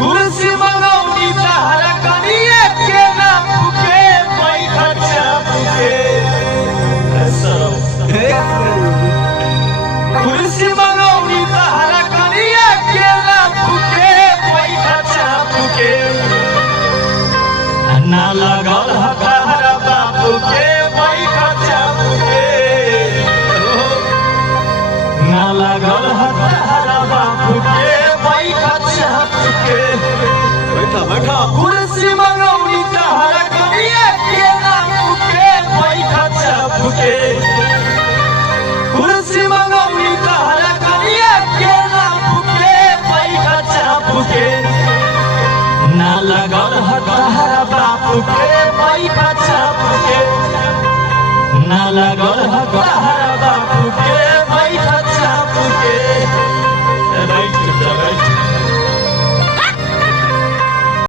कुर्सी मंगवनी तहरा करिए के ना फुके पैसा चापुके कुर्सी मंगवनी तहरा करिए के ना फुके पैसा चापुके ना लगल हमारा बापू के पैसा चापुके ना लगल हमारा बापू के पैसा चापुके बैठा कुर्सी मंगवनी तहरा करिए के ना फुके पैसा चापुके कुर्सी मंगवनी तहरा करिए के ना फुके पैसा चापुके ना लगल हमारा बापू के पैसा चापुके ना लगल हमारा बापू के पैसा चापुके